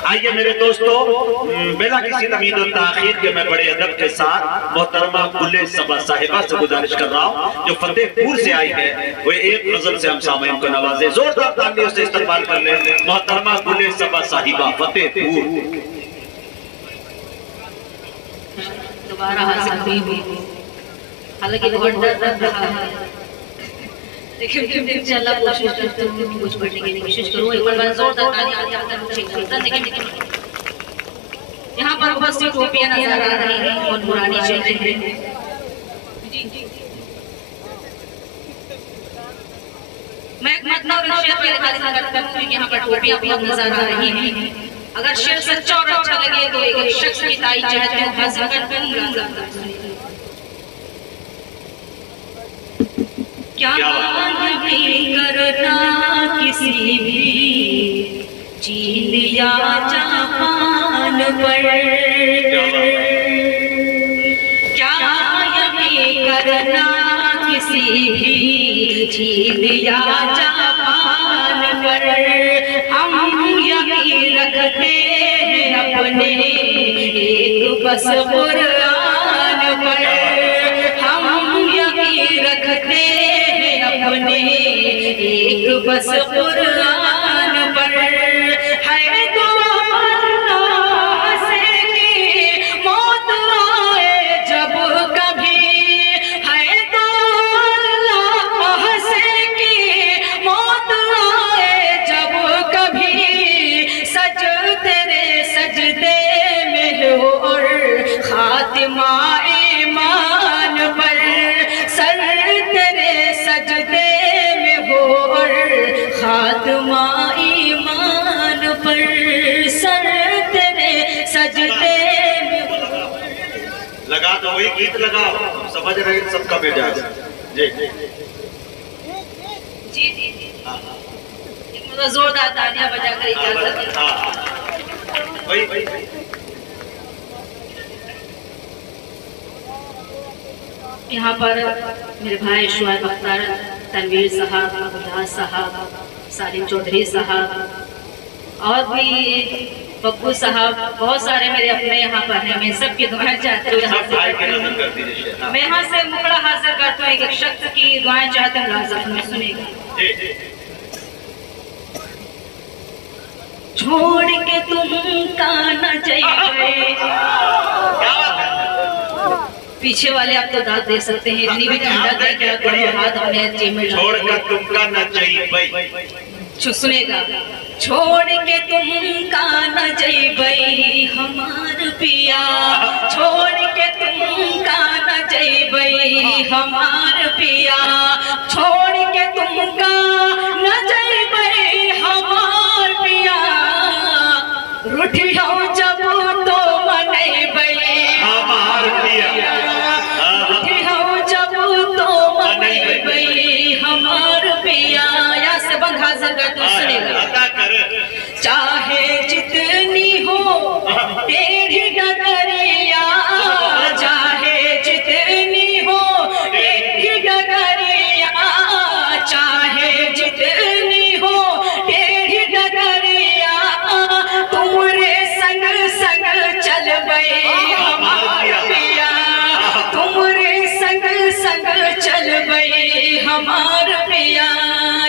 आइए मेरे दोस्तों, बिना किसी तमीद और ताखीर के मैं बड़े अदब के साथ मोहतरमा गुले सबा साहिबा से गुजारिश कर रहा हूँ जो फतेहपुर से आई है, वो एक गजल से हम सामईन को नवाजे। जोरदार तालियों से इस्तेमाल कर ले मोहतरमा गुले सबा साहिबा फतेहपुर। दोबारा हालांकि बहुत डर लग रहा है, लेकिन इंशाल्लाह कोशिश करती हूँ कि कुछ पढ़ने की कोशिश करूँ। एक बार जोरदार तालियां। यहाँ पर उपस्थित टोपियां नजर आ रही हैं और पुरानी चीजें हैं। मैं एक मतलब और शेर मेरे खाली करता हूँ कि यहाँ पर टोपियां बहुत नजर आ रही हैं। अगर शेर सच्चा और अच्छा लगे तो एक शख्स की ताई चाहते हैं क्या यकीन करना किसी भी चीन या जापान पर, क्या यकीन करना किसी भी चीन या जापान पर, हम यकीन रखते हैं अपने एक बस कुरान पर, हम यकीन रखते अपने एक बस कुरान पर। है तो से की मौत आए जब कभी, है तो से की मौत आए जब कभी, सजदे में हो और खातिमा ईमान पर, सर तेरे सजदे में हो और खात्मा ईमान पर, सर तेरे सजदे में। लगा तो वही गीत लगाओ, समझ रहे सबका मिजाज। जी जी जी जी, जोरदार तालियां बजाकर इजाजत। वही यहाँ पर मेरे भाई शुआइब अख्तर, तनवीर साहब, अब्बास साहब, सालिम चौधरी साहब और भी बब्बू साहब, बहुत सारे मेरे अपने यहाँ पर हैं। मैं सबकी दुआएं चाहती हूँ। मैं यहाँ से मुकड़ा हाजिर करता हूँ, एक शख्स की दुआएं चाहते हैं मुलाज़म में सुनेगा। छोड़ के तुम का न जाइए, पीछे वाले आप तो दाद दे सकते हैं, इतनी भी ठंडक है क्या दोनों हाथ अपने जेब में छोड़ के तुम का न जाइए। सुनेगा, छोड़ के तुम का न जाइए हमार पिया, छोड़ के तुम का न जाइए हमार पिया, छोड़ के तुम का न जाइए हमार पिया, रूठियो जब तो मनैबे हमार पिया, रूठियो जब तो मनैबे हमार पिया। या से बंद हाजिर कर तू सुनेगा, चाहे जितनी हो तेरी डगरिया, चाहे जितनी हो तेरी डगरिया, चाहे जितनी हो तेरी डगरिया, तुमरे संग संग चल गए हमार पिया, तुमरे संग संग चल गए हमार पिया।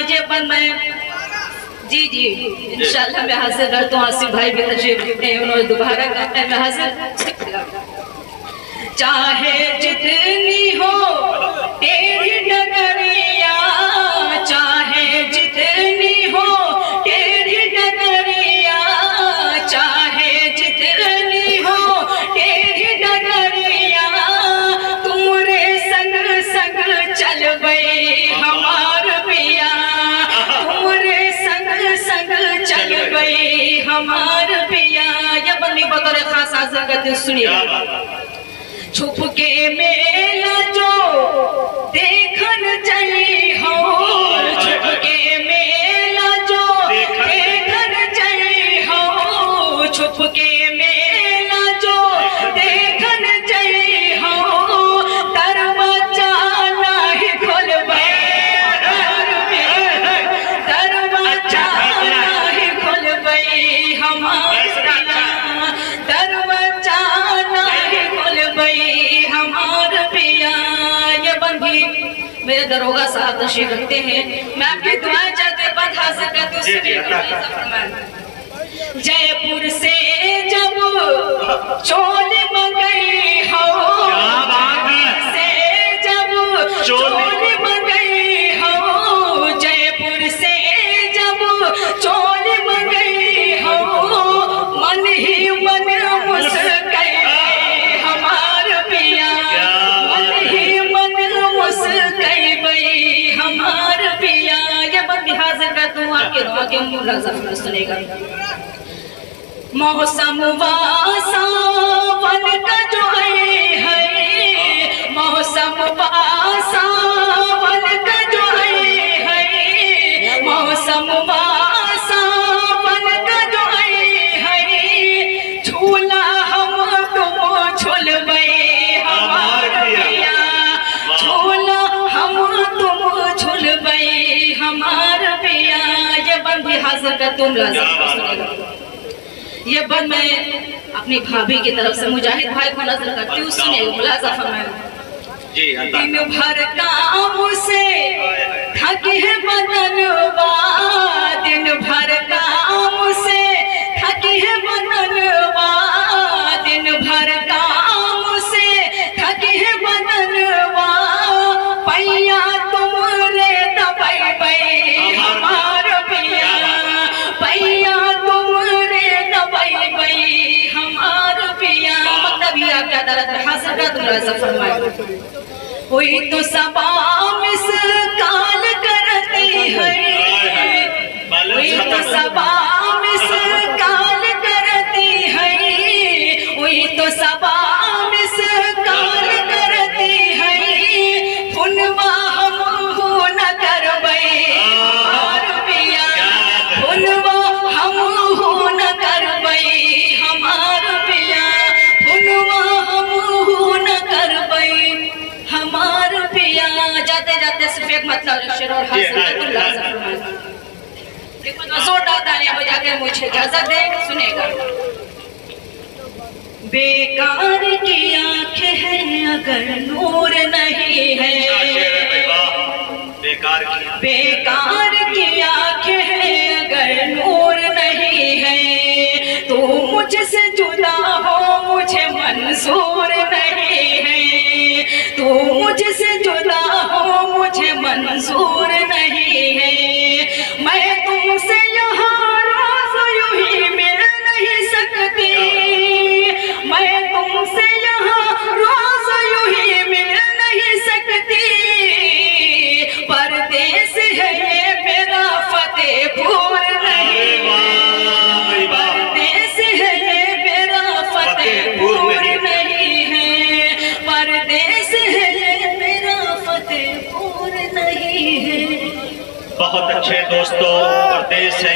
ये बन मैं जी जी इंशाल्लाह मैं हाजिर करता हूँ। आसिफ भाई भी तशरीफ रखते हैं, उन्होंने दोबारा कहा है मैं हाजिर। चाहे जितनी हो तेरी डगरिया, चाहे जितनी हो तेरी डगरिया, चाहे जितनी हो तेरी डगरिया, तुमरे संग संग चल गए हमार पिया, तुमरे संग संग चल गए हमार पिया। या बंदी बतौर खास हाजिर करते सुनिए, छुप के मेला जो देखन चली हो, छुप के मेला जो देखन चली हो, छुप के मेला जो देखन चली हो, दरवाजा नहीं खोलबे, दरवाजा नहीं खोलबे हमार दरोगा साहब तशरीफ रखते हैं। मैं आपकी दुआएं चाहते बंद हासिल करती हूँ। जयपुर से जब चोल मंगई हो, से जब चोल मंगई हो, जयपुर से जब चोल मंगई हो, मन ही मन मुस्काई हमार पिया, मन ही मन मुस्काई बई हमार पिया। ये बंदी हाजिर कर दूं आपके दुआ के मुलाज़म सुनेगा। मौसम सावन का जो है, मौसम सावन का जो है, मौसम सावन का जो है, झूला हम तुम झूलबे हमार पिया, झूला हम तुम झूलबे हमार पिया। ये बंदी हाजिर कर तुम लाज़िम। ये बंद मैं अपनी भाभी की तरफ से मुजाहिद भाई को नजर करती हूँ, सुने मुलाज़ा फरमाएं। दिन भर काम से थकी है बदनवा, दिन भर काम से थकी है बदनवा, दिन भर काम से थकी है बदनवा, पैया तुम रे दबाई बई हमार पिया, पैया हमार पिया। मतलब क्या दर्द हासिल कर तुम फरमाए। कोई तो सबा मिस काल करती है, कोई तो सबा मिस काल करती है, कोई तो सबा मिस काल करती है, फुनवा हम हो न करबई हमार पिया, फुनवा हम हो न करबई हमार पिया, फुनवा हम हो न करबई हमार पिया। जाते जाते सिर्फ एक मतलब शेर और हासिल कर तुम लाज़िम फरमाएं। देखो जोरदार तालियां बजा के मुझे इजाजत दे, सुनेगा। बेकार की आंखें हैं अगर नूर नहीं है, बेकार की आंखें हैं अगर नूर नहीं है, तू मुझसे जुदा हो मुझे मंजूर नहीं है, तू मुझसे जुदा हो मुझे मंजूर नहीं है, मैं तुमसे यहाँ रोज यूं ही मिल नहीं सकती, मैं तुमसे यहाँ रोज यूं ही मिल नहीं सकती, परदेस है ये मेरा फतेहपुर नहीं है, परदेस है ये मेरा फतेहपुर नहीं है, परदेस है ये मेरा फतेहपुर नहीं है। बहुत अच्छे दोस्तों, परदेस है